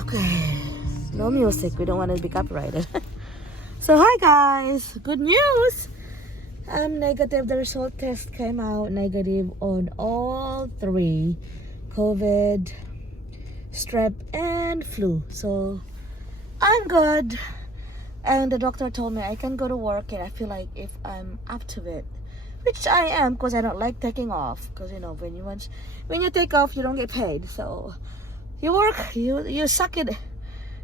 Okay. No music. We don't want to be copyrighted. So hi guys. Good news. Negative. The result test came out negative on all three: COVID, strep, and flu. So I'm good. And the doctor told me I can go to work, and I feel like if I'm up to it, which I am, because I don't like taking off. Because you know, when you take off, you don't get paid. So you work, you suck it.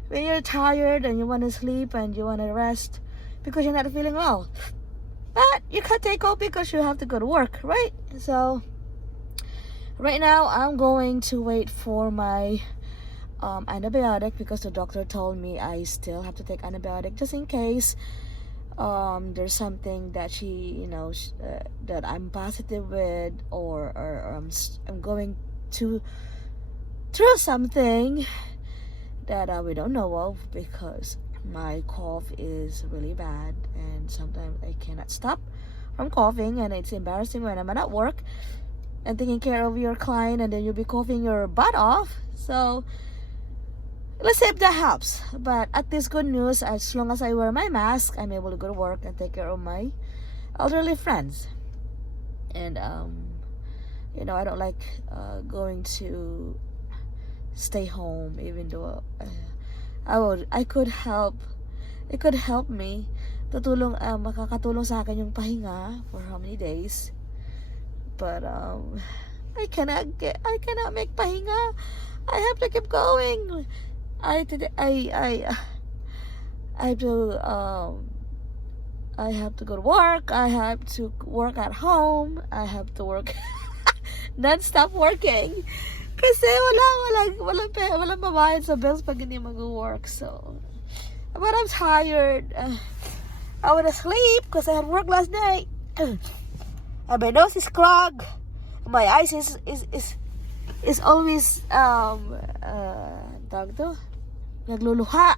When you're tired and you want to sleep and you want to rest because you're not feeling well, but you can't take off because you have to go to work, right? So right now I'm going to wait for my antibiotic, because the doctor told me I still have to take antibiotic just in case there's something that that I'm positive with, or I'm going to through something that we don't know of, because my cough is really bad and sometimes I cannot stop from coughing, and it's embarrassing when I'm at work and taking care of your client and then you'll be coughing your butt off. So let's see if that helps. But at this, good news, as long as I wear my mask, I'm able to go to work and take care of my elderly friends. And I don't like going to stay home, even though it could help me makakatulong sa akin yung pahinga for how many days. But I cannot make pahinga. I have to keep going. I have to go to work. I have to work at home. I have to work non-stop working. Kasi walang mabayad sa bills pag hindi mag-work. So, but I'm tired. I want to sleep because I had work last night. And my nose is clogged. My eyes is always nagluluha.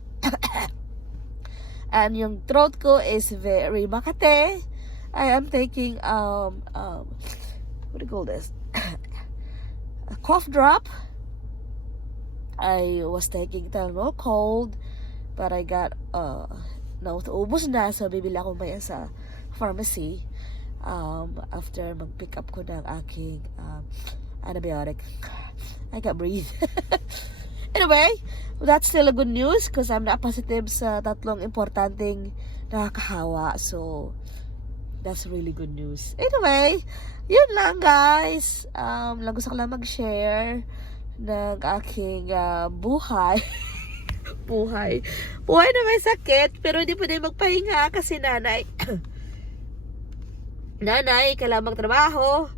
And yung throat ko is very makate. I am taking what do you call this? A cough drop. I was taking Tylenol cold, but I got ubos na, so bibili ako maya sa pharmacy after mag-pick up ko ng aking antibiotic. I can't breathe. Anyway, that's still a good news because I'm not positive sa tatlong importanteng nakakahawa. So that's really good news. Anyway, yun lang guys. Gusto ko lang mag-share ng aking buhay. buhay na may sakit, pero hindi pwede magpahinga kasi nanay kailangan magtrabaho.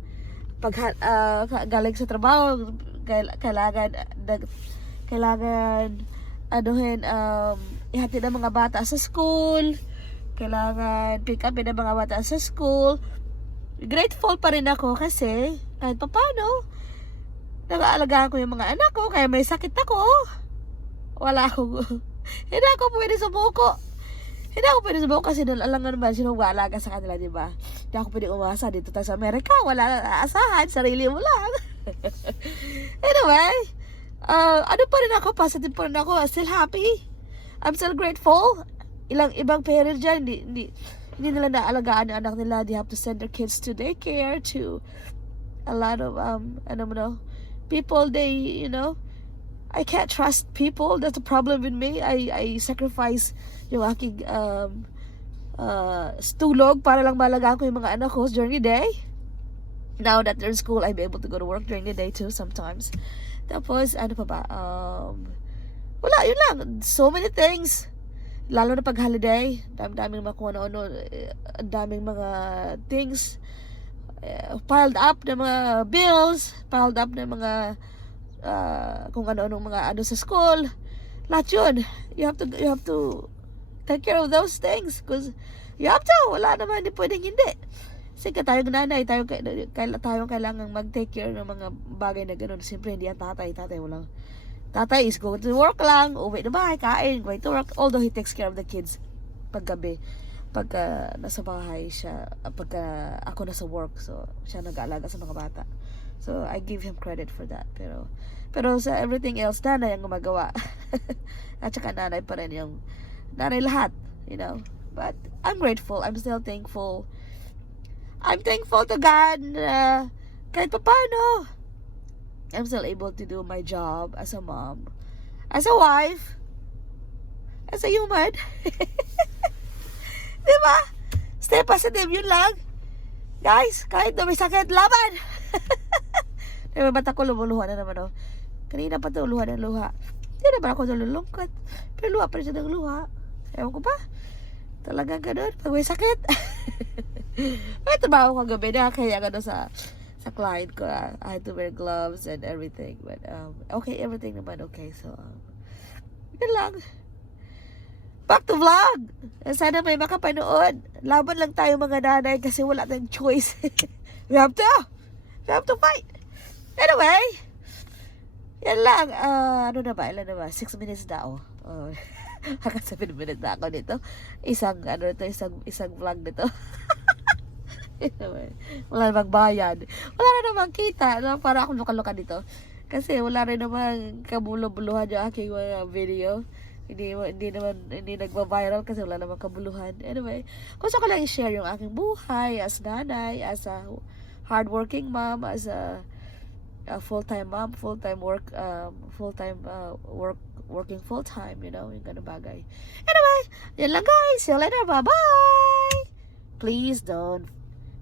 Pag galing sa trabaho, kailangan ihatid ang mga bata sa school. Kailangan pick up ng mga bata sa school. Grateful pa rin ako kasi kahit pa paano nag-aalagaan ko yung mga anak ko, kaya may sakit ako. Hindi ako pwede sumuko kasi alangan naman sino mag-aalaga sa kanila, diba? Hindi ako pwede umasa dito tayo sa Amerika. Wala aasahan, sarili mo lang. Anyway, positive pa rin ako, still happy. I'm still grateful. Ibang parents dyan, hindi nila naalagaan ang anak nila. They have to send their kids to daycare, to a lot of people. I can't trust people. That's a problem with me. I sacrifice yung aking tulog para lang malagaan ko yung mga anak ko during the day. Now that they're in school, I'm able to go to work during the day too sometimes. Tapos wala, yun lang. So many things. Lalo na pag holiday, daming mga kung ano-ano, daming mga things piled up na mga bills, piled up na mga kung ano-ano mga sa school. Lahat yun. You have to take care of those things because you have to. Wala naman, hindi pwedeng hindi. Kasi tayong nanay, tayong kailangan mag-take care ng mga bagay na gano'n. Siyempre, hindi yan tatay walang. Tatay is going to work lang, uwi na bahay, kain, going to work. Although he takes care of the kids paggabi. Pagka nasa bahay siya, pagka ako nasa work, so siya nag-aalaga sa mga bata. So I give him credit for that. Pero sa everything else, nanay ang gumagawa. At saka nanay pa rin yung nanay lahat, you know. But I'm grateful. I'm still thankful. I'm thankful to God kahit pa paano, I'm still able to do my job as a mom, as a wife, as a human. Diba? Stay positive, yun lang. Guys, kahit na may sakit, laban! Diba, ba't ako lumuluha na naman, oh? Kanina pa ito, luha ng luha. Hindi naman ako nalulungkot. Pero luha pa rin siya ng luha. Ewan ko pa. Talagang ganun, pag may sakit. May trabaho ko gabi na, kaya gano'n sa client ko. I had to wear gloves and everything. But, okay, everything naman okay. So, yun lang. Back to vlog. Sana may makapanood. Laban lang tayo mga nanay kasi wala tayong choice. We have to fight. Anyway, yan lang. Ano na ba? Ilan na ba? 6 minutes na ako. Hanggang 7 minutes na ako nito. Isang vlog nito. Wala namang bayad. Wala na namang kita. Para akong luka-luka dito. Kasi wala rin namang kabuluhan yung aking mga video. Hindi nagba-viral kasi wala namang kabuluhan. Anyway, gusto ko lang i-share yung aking buhay as nanay, as a hardworking mom, as a full-time mom, working full-time, you know, yung ganun bagay. Anyway, yan lang guys. See you later. Bye-bye! Please don't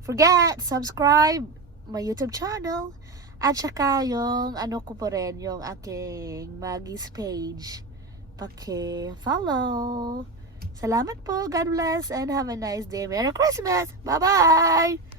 forget, subscribe my YouTube channel. At saka yung ano ko po rin, yung aking Maggie's page. Paki-follow. Salamat po. God bless and have a nice day. Merry Christmas. Bye-bye!